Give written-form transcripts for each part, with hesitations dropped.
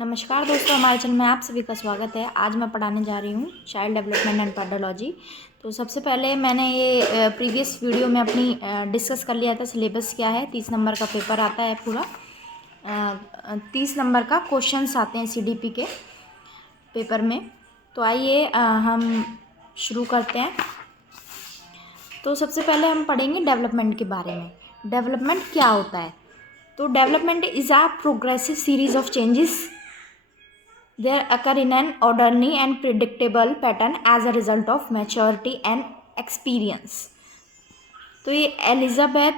नमस्कार दोस्तों, हमारे चैनल में आप सभी का स्वागत है। आज मैं पढ़ाने जा रही हूँ चाइल्ड डेवलपमेंट एंड पेडागोजी। तो सबसे पहले मैंने ये प्रीवियस वीडियो में अपनी डिस्कस कर लिया था सिलेबस क्या है। 30 नंबर का पेपर आता है पूरा। 30 नंबर का क्वेश्चंस आते हैं सीडीपी के पेपर में। तो आइए हम शुरू करते हैं। तो सबसे पहले हम पढ़ेंगे डेवलपमेंट के बारे में। डेवलपमेंट क्या होता है? तो development is a progressive series of changes there occur in an orderly and predictable pattern as a result of maturity and experience। तो ये एलिजाबेथ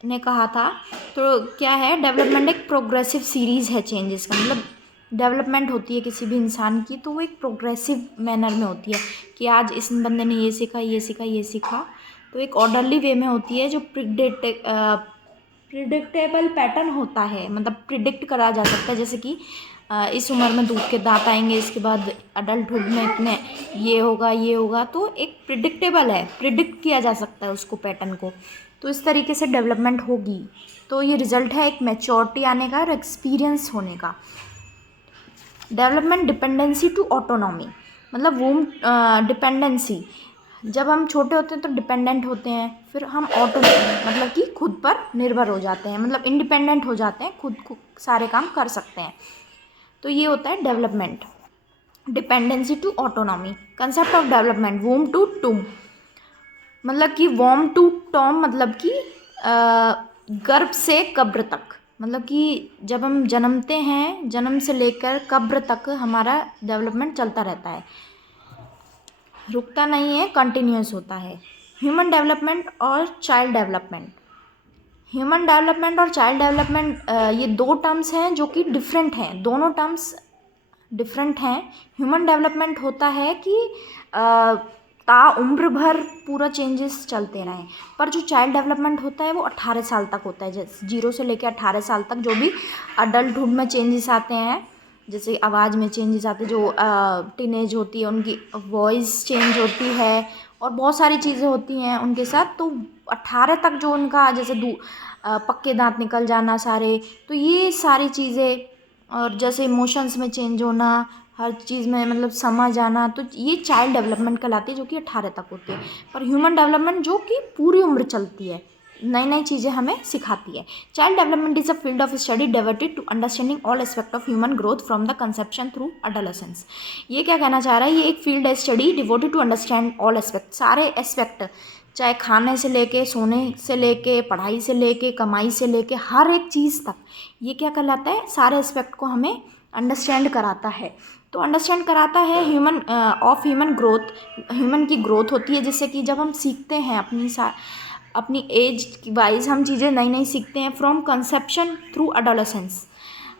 ने कहा था। तो क्या है, डेवलपमेंट एक प्रोग्रेसिव सीरीज़ है चेंजेस का। मतलब डेवलपमेंट होती है किसी भी इंसान की तो वो एक प्रोग्रेसिव मैनर में होती है कि आज इस बंदे ने ये सीखा, ये सीखा, ये सीखा। तो एक ऑर्डरली वे में होती है जो प्रिडिक्टेबल पैटर्न होता है। मतलब प्रिडिक्ट करा जा सकता है, जैसे कि इस उम्र में दूध के दांत आएंगे, इसके बाद अडल्टहुड में इतने ये होगा, ये होगा। तो एक प्रिडिक्टेबल है, प्रिडिक्ट किया जा सकता है उसको, पैटर्न को। तो इस तरीके से डेवलपमेंट होगी। तो ये रिजल्ट है एक मैच्योरिटी आने का और एक्सपीरियंस होने का। डेवलपमेंट डिपेंडेंसी टू ऑटोनॉमी, मतलब वूम डिपेंडेंसी। जब हम छोटे होते हैं तो डिपेंडेंट होते हैं, फिर हम ऑटोनॉमी मतलब कि खुद पर निर्भर हो जाते हैं, मतलब इंडिपेंडेंट हो जाते हैं, खुद सारे काम कर सकते हैं। तो ये होता है development. Dependency to autonomy. Concept of development, womb to tomb, मतलब कि वॉम टू टॉम मतलब कि गर्भ से कब्र तक। मतलब कि जब हम जन्मते हैं, जन्म से लेकर कब्र तक हमारा डेवलपमेंट चलता रहता है, रुकता नहीं है, कंटिन्यूस होता है। ह्यूमन डेवलपमेंट और चाइल्ड डेवलपमेंट। ह्यूमन डेवलपमेंट और चाइल्ड डेवलपमेंट ये दो टर्म्स हैं जो कि डिफरेंट हैं। दोनों टर्म्स डिफरेंट हैं। ह्यूमन डेवलपमेंट होता है कि उम्र भर पूरा चेंजेस चलते रहें, पर जो चाइल्ड डेवलपमेंट होता है वो 18 साल तक होता है। जैसे 0 से लेकर 18 साल तक जो भी अडल्टहुड में चेंजेस आते हैं, जैसे आवाज़ में चेंजेस आते हैं, जो टीनेज होती है उनकी वॉइस चेंज होती है और बहुत सारी चीज़ें होती हैं उनके साथ। तो 18 तक जो उनका जैसे पक्के दांत निकल जाना सारे, तो ये सारी चीज़ें, और जैसे इमोशंस में चेंज होना, हर चीज़ में मतलब समझ आना, तो ये चाइल्ड डेवलपमेंट कहलाती है, जो कि 18 तक होती है। पर ह्यूमन डेवलपमेंट जो कि पूरी उम्र चलती है, नई नई चीज़ें हमें सिखाती है। Child development is a field of study devoted to understanding all aspect of human growth from the conception through adolescence. ये क्या कहना चाह रहा है, ये एक फील्ड है study devoted to understand all aspect, सारे एस्पेक्ट, चाहे खाने से लेके, सोने से लेके, पढ़ाई से लेके, कमाई से लेके, हर एक चीज़ तक ये क्या कहलाता है, सारे एस्पेक्ट को हमें अंडरस्टैंड कराता है। तो अंडरस्टैंड कराता है ह्यूमन ग्रोथ। ह्यूमन की ग्रोथ होती है, जिससे कि जब हम सीखते हैं अपनी एज वाइज हम चीज़ें नई नई सीखते हैं, from conception through adolescence.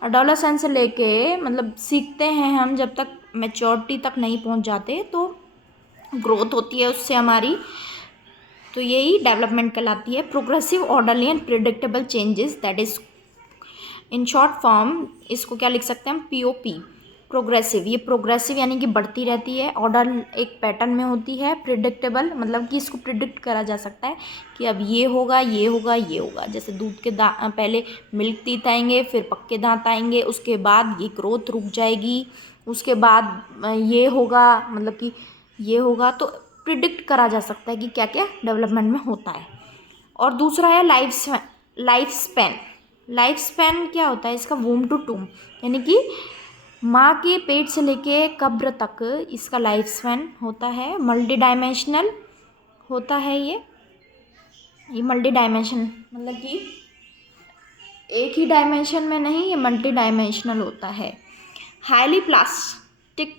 Adolescence से लेके मतलब सीखते हैं हम जब तक मैच्योरिटी तक नहीं पहुंच जाते, तो ग्रोथ होती है उससे हमारी। तो यही डेवलपमेंट कहलाती है। Progressive, orderly and predictable changes, that is in short form इसको क्या लिख सकते हैं हम, POP, प्रोग्रेसिव। ये प्रोग्रेसिव यानी कि बढ़ती रहती है, ऑर्डर एक पैटर्न में होती है, प्रिडिक्टेबल मतलब कि इसको प्रिडिक्ट करा जा सकता है कि अब ये होगा, ये होगा, ये होगा। जैसे दूध के पहले मिल्क टीथ आएंगे, फिर पक्के दांत आएंगे, उसके बाद ये ग्रोथ रुक जाएगी, उसके बाद ये होगा, मतलब कि ये होगा। तो प्रिडिक्ट करा जा सकता है कि क्या क्या डेवलपमेंट में होता है। और दूसरा है लाइफ स्पैन। लाइफ स्पैन क्या होता है इसका, वूम टू टूम, यानी कि माँ के पेट से लेके कब्र तक इसका लाइफ स्पैन होता है। मल्टी डायमेंशनल होता है ये मल्टी डायमेंशन मतलब कि एक ही डायमेंशन में नहीं, ये मल्टी डायमेंशनल होता है। Highly plastic,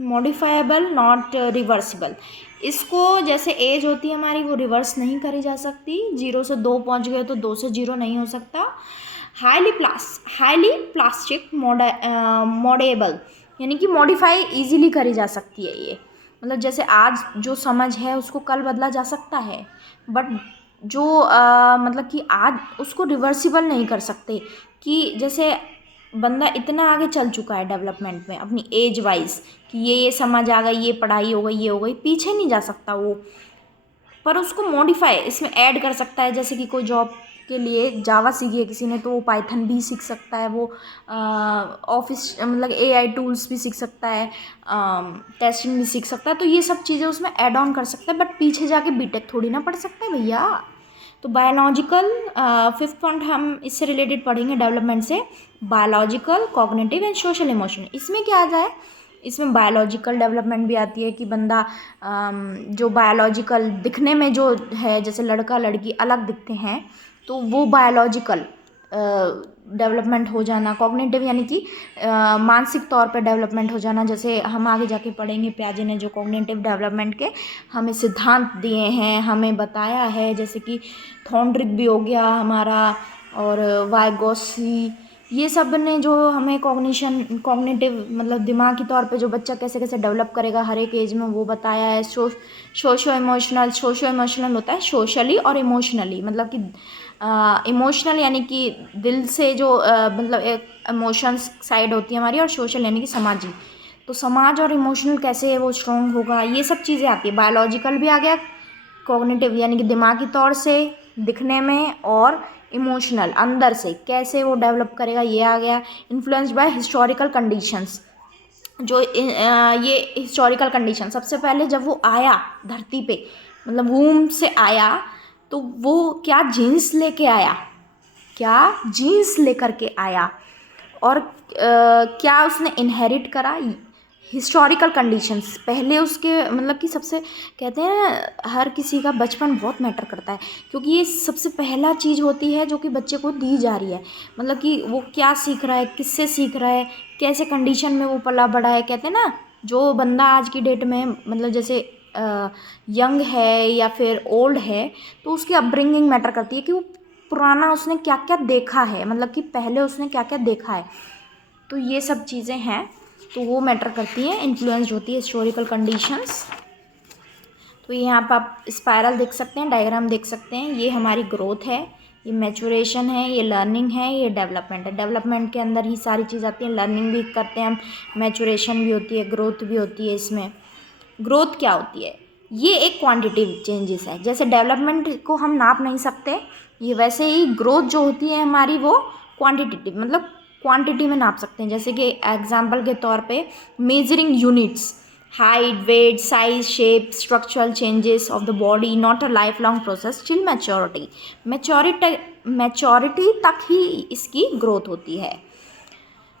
modifiable, not reversible. इसको जैसे एज होती है हमारी, वो रिवर्स नहीं करी जा सकती। 0 से 2 पहुंच गए तो 2 से 0 नहीं हो सकता। हाईली प्लास्टिक, मॉडेबल, यानी कि मॉडिफाई इजीली करी जा सकती है ये। मतलब जैसे आज जो समझ है उसको कल बदला जा सकता है, बट जो मतलब कि आज उसको रिवर्सिबल नहीं कर सकते। कि जैसे बंदा इतना आगे चल चुका है डेवलपमेंट में अपनी एज वाइज कि ये समझ आ गई, ये पढ़ाई हो गई, ये हो गई, पीछे नहीं जा सकता वो, पर उसको मॉडिफाई इसमें ऐड कर सकता है। जैसे कि कोई जॉब के लिए जावा सीखी है किसी ने तो वो पाइथन भी सीख सकता है, वो ऑफिस मतलब एआई टूल्स भी सीख सकता है, टेस्टिंग भी सीख सकता है। तो ये सब चीज़ें उसमें ऐड ऑन कर सकता है, बट पीछे जाके बीटेक थोड़ी ना पढ़ सकता है भैया। तो बायोलॉजिकल 5th पॉइंट हम इससे रिलेटेड पढ़ेंगे डेवलपमेंट से, biological, cognitive and social emotional. इसमें क्या आ जाए, इसमें बायोलॉजिकल डेवलपमेंट भी आती है कि बंदा जो बायोलॉजिकल दिखने में जो है, जैसे लड़का लड़की अलग दिखते हैं तो वो बायोलॉजिकल डेवलपमेंट हो जाना। कॉग्निटिव यानी कि मानसिक तौर पे डेवलपमेंट हो जाना, जैसे हम आगे जाके पढ़ेंगे पियाजे ने जो कॉग्निटिव डेवलपमेंट के हमें सिद्धांत दिए हैं, हमें बताया है, जैसे कि थॉर्नडिक भी हो गया हमारा और वाइगोत्स्की, ये सब ने जो हमें कॉग्निटिव मतलब दिमागी तौर पे जो बच्चा कैसे कैसे डेवलप करेगा हर एक एज में वो बताया है। सोशो इमोशनल होता है सोशली और इमोशनली, मतलब कि इमोशनल यानी कि दिल से जो मतलब एक इमोशंस साइड होती है हमारी, और सोशल यानी कि समाजी। तो समाज और इमोशनल कैसे वो स्ट्रॉन्ग होगा, ये सब चीज़ें आती है। बायोलॉजिकल भी आ गया, कॉग्निटिव यानी कि दिमागी तौर से दिखने में, और इमोशनल अंदर से कैसे वो डेवलप करेगा ये आ गया। इन्फ्लुएंस्ड बाय हिस्टोरिकल कंडीशंस, जो ये हिस्टोरिकल कंडीशन सबसे पहले जब वो आया धरती पे, मतलब वूम से आया, तो वो क्या जीन्स लेके आया, क्या जीन्स लेकर के आया, और क्या उसने इनहेरिट करा, हिस्टोरिकल कंडीशंस पहले उसके, मतलब कि सबसे कहते हैं हर किसी का बचपन बहुत मैटर करता है, क्योंकि ये सबसे पहला चीज़ होती है जो कि बच्चे को दी जा रही है, मतलब कि वो क्या सीख रहा है, किससे सीख रहा है, कैसे कंडीशन में वो पला बड़ा है। कहते हैं ना, जो बंदा आज की डेट में मतलब जैसे यंग है या फिर ओल्ड है, तो उसकी अपब्रिंगिंग मैटर करती है कि वो पुराना उसने क्या क्या देखा है, मतलब कि पहले उसने क्या क्या देखा है। तो ये सब चीज़ें हैं, तो वो मैटर करती हैं, इन्फ्लुएंस्ड होती है हिस्टोरिकल कंडीशंस। तो यहाँ पर आप स्पायरल देख सकते हैं, डायग्राम देख सकते हैं, ये हमारी ग्रोथ है, ये मैचुरेशन है, ये लर्निंग है, ये डेवलपमेंट है। डेवलपमेंट के अंदर ही सारी चीज़ आती है, लर्निंग भी करते हैं हम, मैचुरेशन भी होती है, ग्रोथ भी होती है। इसमें ग्रोथ क्या होती है, ये एक क्वांटिटिव चेंजेस है, जैसे डेवलपमेंट को हम नाप नहीं सकते, ये वैसे ही ग्रोथ जो होती है हमारी वो क्वांटिटेटिव मतलब क्वांटिटी में नाप सकते हैं। जैसे कि एग्जांपल के तौर पे measuring units, height, weight, size, shape, structural changes of the body, not a life long process till maturity. Maturity तक ही इसकी ग्रोथ होती है,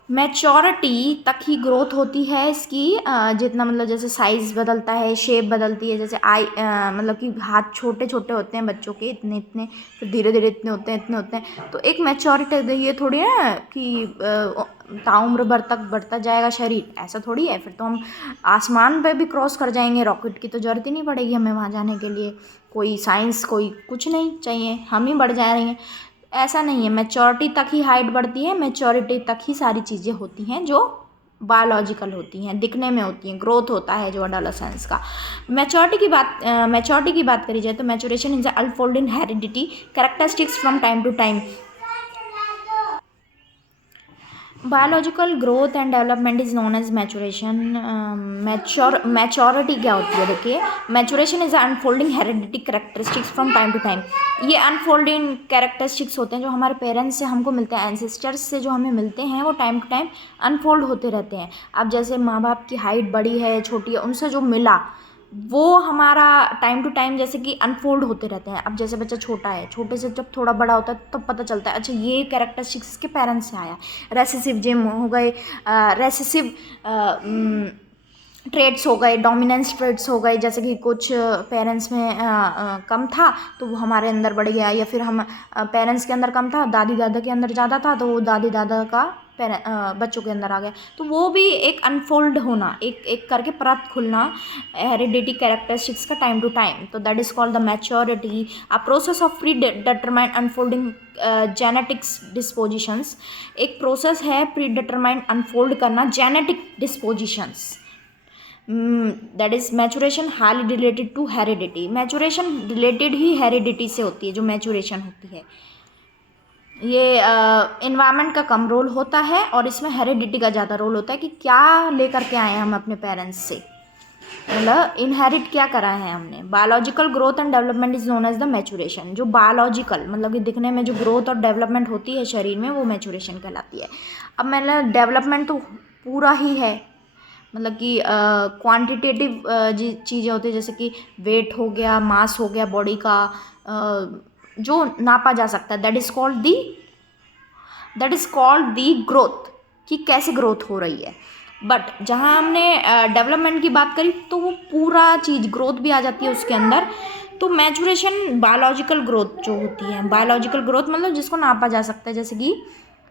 मैच्योरिटी तक ही ग्रोथ होती है इसकी। जितना मतलब जैसे साइज़ बदलता है, शेप बदलती है, जैसे मतलब कि हाथ छोटे छोटे होते हैं बच्चों के, इतने इतने, फिर धीरे धीरे इतने होते हैं, इतने होते हैं। तो एक मैच्योरिटी, ये थोड़ी है कि ताउम्र भर तक बढ़ता जाएगा शरीर, ऐसा थोड़ी है। फिर तो हम आसमान पे भी क्रॉस कर जाएंगे, रॉकेट की तो ज़रूरत ही नहीं पड़ेगी हमें वहाँ जाने के लिए, कोई साइंस कोई कुछ नहीं चाहिए, हम ही बढ़ जाएंगे। ऐसा नहीं है, मैच्योरिटी तक ही हाइट बढ़ती है, मैच्योरिटी तक ही सारी चीज़ें होती हैं जो बायोलॉजिकल होती हैं, दिखने में होती हैं। ग्रोथ होता है जो एडोलेसेंस का। मैच्योरिटी की बात करी जाए तो maturation is unfold in heredity characteristics from time to time. Biological growth and development is known as maturation. Maturity क्या होती है, देखिए, maturation is unfolding heredity characteristics from time to time. ये अनफोल्डिंग कैरेक्टरिस्टिक्स होते हैं जो हमारे पेरेंट्स से हमको मिलते हैं, एंसेस्टर्स से जो हमें मिलते हैं, वो टाइम टू टाइम अनफोल्ड होते रहते हैं। अब जैसे माँ बाप की हाइट बड़ी है, छोटी है, उनसे जो मिला वो हमारा टाइम टू टाइम जैसे कि अनफोल्ड होते रहते हैं। अब जैसे बच्चा छोटा है, छोटे से जब थोड़ा बड़ा होता है तब पता चलता है अच्छा ये कैरेक्टरिस्टिक्स के पेरेंट्स से आया। रेसेसिव जिम हो गए, रेसेसिव ट्रेड्स हो गए, डोमिनेंस ट्रेड्स हो गए, जैसे कि कुछ पेरेंट्स में कम था तो वो हमारे अंदर बढ़ गया, या फिर हम पेरेंट्स के अंदर कम था, दादी दादा के अंदर ज़्यादा था, तो वो दादी दादा का बच्चों के अंदर आ गया। तो वो भी एक अनफोल्ड होना, एक एक करके परत खुलना हेरिडिटी कैरेक्टरिस्टिक्स का टाइम टू टाइम। तो that is called the maturity, a process of predetermined unfolding genetics dispositions. एक प्रोसेस है प्री डिटरमाइंड अनफोल्ड करना genetic dispositions. That is maturation highly related to heredity. Maturation related ही heredity से होती है, जो maturation होती है। ये इन्वायरमेंट का कम रोल होता है और इसमें हेरिडिटी का ज़्यादा रोल होता है कि क्या लेकर के आए हम अपने पेरेंट्स से। मतलब इनहेरिट क्या करा है हमने। Biological growth and development is known as the maturation. जो बायोलॉजिकल मतलब कि दिखने में जो ग्रोथ और डेवलपमेंट होती है शरीर में, वो मैचुरेशन कहलाती है। अब मैंने डेवलपमेंट तो पूरा ही है, मतलब कि क्वांटिटेटिव चीज़ें होती है, जैसे कि वेट हो गया, मास हो गया बॉडी का, जो नापा जा सकता है, that is called the growth, कि कैसे ग्रोथ हो रही है। बट जहाँ हमने डेवलपमेंट की बात करी तो वो पूरा चीज़ ग्रोथ भी आ जाती है उसके अंदर। तो मैचुरेशन बायोलॉजिकल ग्रोथ जो होती है, बायोलॉजिकल ग्रोथ मतलब जिसको नापा जा सकता है, जैसे कि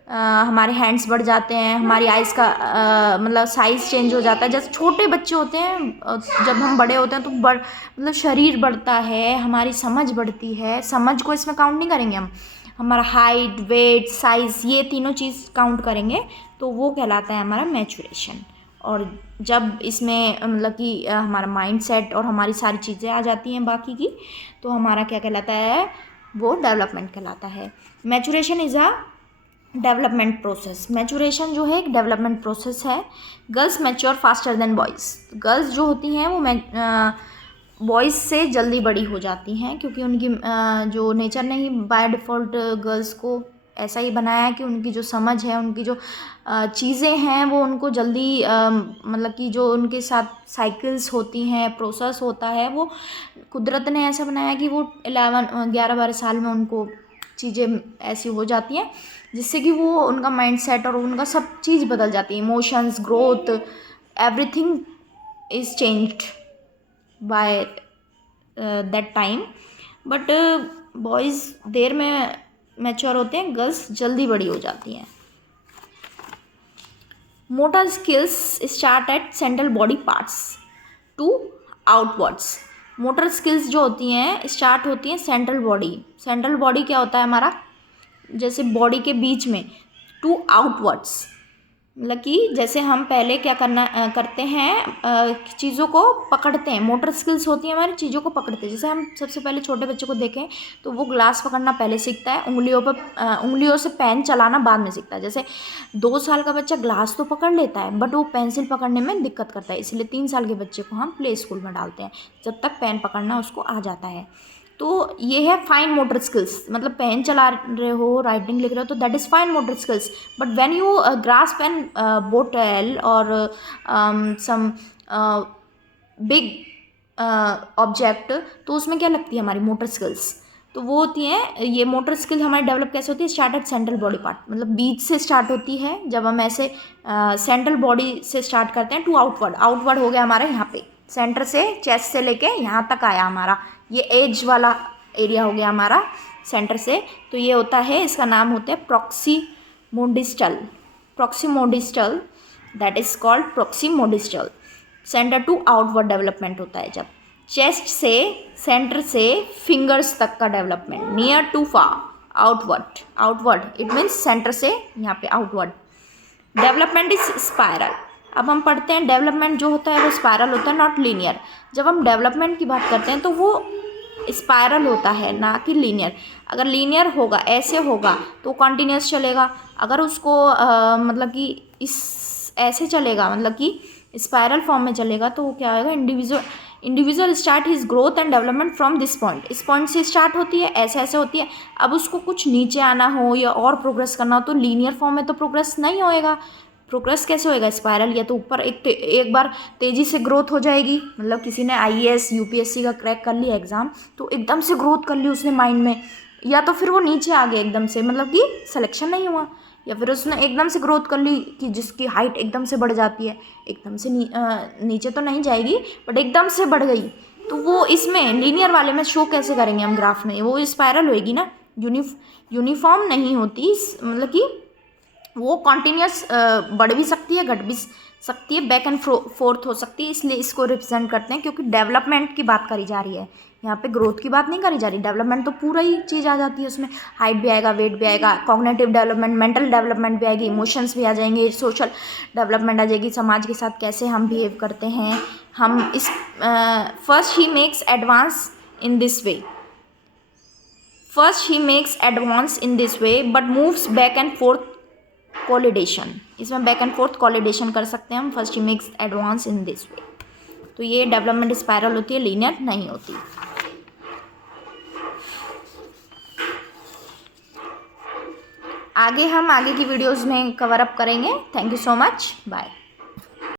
हमारे हैंड्स बढ़ जाते हैं, हमारी आइज़ का मतलब साइज़ चेंज हो जाता है। जैसे छोटे बच्चे होते हैं, जब हम बड़े होते हैं तो मतलब शरीर बढ़ता है, हमारी समझ बढ़ती है। समझ को इसमें काउंट नहीं करेंगे हम, हमारा हाइट, वेट, साइज़, ये तीनों चीज़ काउंट करेंगे, तो वो कहलाता है हमारा मैचुरेशन। और जब इसमें मतलब कि हमारा माइंड सेट और हमारी सारी चीज़ें आ जाती हैं बाकी की, तो हमारा क्या कहलाता है, वो डेवलपमेंट कहलाता है। Maturation is a development process. Maturation जो है एक डेवलपमेंट प्रोसेस है। Girls mature faster than boys. Girls जो होती हैं वो बॉयज़ से जल्दी बड़ी हो जाती हैं, क्योंकि उनकी जो नेचर ने ही बाय डिफ़ॉल्ट गर्ल्स को ऐसा ही बनाया है कि उनकी जो समझ है, उनकी जो चीज़ें हैं, वो उनको जल्दी मतलब कि जो उनके साथ साइकिल्स होती हैं, प्रोसेस होता है, वो कुदरत ने ऐसा बनाया कि वो 11-12 साल में उनको चीज़ें ऐसी हो जाती हैं, जिससे कि वो उनका माइंड सेट और उनका सब चीज़ बदल जाती है। Emotions, growth, everything is changed by that time. But boys देर में मैच्योर होते हैं, गर्ल्स जल्दी बड़ी हो जाती हैं। Motor skills start at central body parts to outwards. Motor skills जो होती हैं स्टार्ट होती हैं सेंट्रल बॉडी। सेंट्रल बॉडी क्या होता है हमारा, जैसे बॉडी के बीच में, टू आउटवर्ड्स मतलब कि जैसे हम पहले क्या करते हैं, चीज़ों को पकड़ते हैं। मोटर स्किल्स होती हैं हमारी, चीज़ों को पकड़ते हैं। जैसे हम सबसे पहले छोटे बच्चे को देखें तो वो ग्लास पकड़ना पहले सीखता है, उंगलियों से पेन चलाना बाद में सीखता है। जैसे 2 साल का बच्चा ग्लास तो पकड़ लेता है, बट वो पेंसिल पकड़ने में दिक्कत करता है, इसलिए 3 साल के बच्चे को हम प्ले स्कूल में डालते हैं, जब तक पेन पकड़ना उसको आ जाता है। तो ये है फाइन मोटर स्किल्स, मतलब पेन चला रहे हो, राइटिंग लिख रहे हो, तो that is fine motor skills. But when you grasp an बोतल और सम बिग ऑब्जेक्ट, तो उसमें क्या लगती है हमारी मोटर स्किल्स, तो वो होती हैं। ये मोटर स्किल हमारी डेवलप कैसे होती है, start at central body part, मतलब बीच से स्टार्ट होती है। जब हम ऐसे सेंट्रल बॉडी से स्टार्ट करते हैं टू आउटवर्ड, आउटवर्ड हो गया हमारा यहाँ पे, सेंटर से, चेस्ट से लेके यहाँ तक आया हमारा, ये एज वाला एरिया हो गया हमारा सेंटर से। तो ये होता है, इसका नाम होता है proximodistal. Proximodistal, that is called proximodistal. Centre to outward development होता है जब चेस्ट से, सेंटर से फिंगर्स तक का development. Near to far, outward, outward it means centre से यहाँ पे आउटवर्ड। Development is spiral. अब हम पढ़ते हैं डेवलपमेंट जो होता है वो स्पायरल होता है, नॉट लीनियर। जब हम डेवलपमेंट की बात करते हैं तो वो स्पायरल होता है, ना कि लीनियर। अगर लीनियर होगा, ऐसे होगा, तो कॉन्टीन्यूस चलेगा। अगर उसको मतलब कि इस ऐसे चलेगा, मतलब कि स्पायरल फॉर्म में चलेगा, तो वो क्या आएगा, individual start his growth and development from this point. इस पॉइंट से स्टार्ट होती है, ऐसे ऐसे होती है। अब उसको कुछ नीचे आना हो या और प्रोग्रेस करना हो, तो लीनियर फॉर्म में तो प्रोग्रेस नहीं होएगा। प्रोग्रेस कैसे होएगा, स्पायरल, या तो ऊपर एक बार तेज़ी से ग्रोथ हो जाएगी, मतलब किसी ने IAS UPSC का क्रैक कर लिया एग्ज़ाम, तो एकदम से ग्रोथ कर ली उसने माइंड में, या तो फिर वो नीचे आ गया एकदम से, मतलब कि सिलेक्शन नहीं हुआ। या फिर उसने एकदम से ग्रोथ कर ली कि जिसकी हाइट एकदम से बढ़ जाती है, एकदम से नीचे तो नहीं जाएगी बट एकदम से बढ़ गई, तो वो इसमें लीनियर वाले में शो कैसे करेंगे हम ग्राफ में, वो स्पायरल होएगी ना, यूनिफॉर्म नहीं होती, मतलब कि वो कॉन्टीन्यूस बढ़ भी सकती है, घट भी सकती है, बैक एंड फोर्थ हो सकती है। इसलिए इसको रिप्रेजेंट करते हैं, क्योंकि डेवलपमेंट की बात करी जा रही है, यहाँ पे ग्रोथ की बात नहीं करी जा रही। डेवलपमेंट तो पूरा ही चीज़ आ जाती है उसमें, हाइट भी आएगा, वेट भी आएगा, कॉग्निटिव डेवलपमेंट, मेंटल डेवलपमेंट भी आएगी, इमोशंस भी आ जाएंगे, सोशल डेवलपमेंट आ जाएगी, समाज के साथ कैसे हम बिहेव करते हैं हम। इस first he makes advance in this way, first he makes advance in this way but moves back and forth consolidation. इसमें बैक एंड फोर्थ कोलिडेशन कर सकते हैं हम, first he makes advance in this way. तो ये development spiral होती है, linear नहीं होती। आगे हम आगे की वीडियोज़ में कवर अप करेंगे। Thank you so much, bye.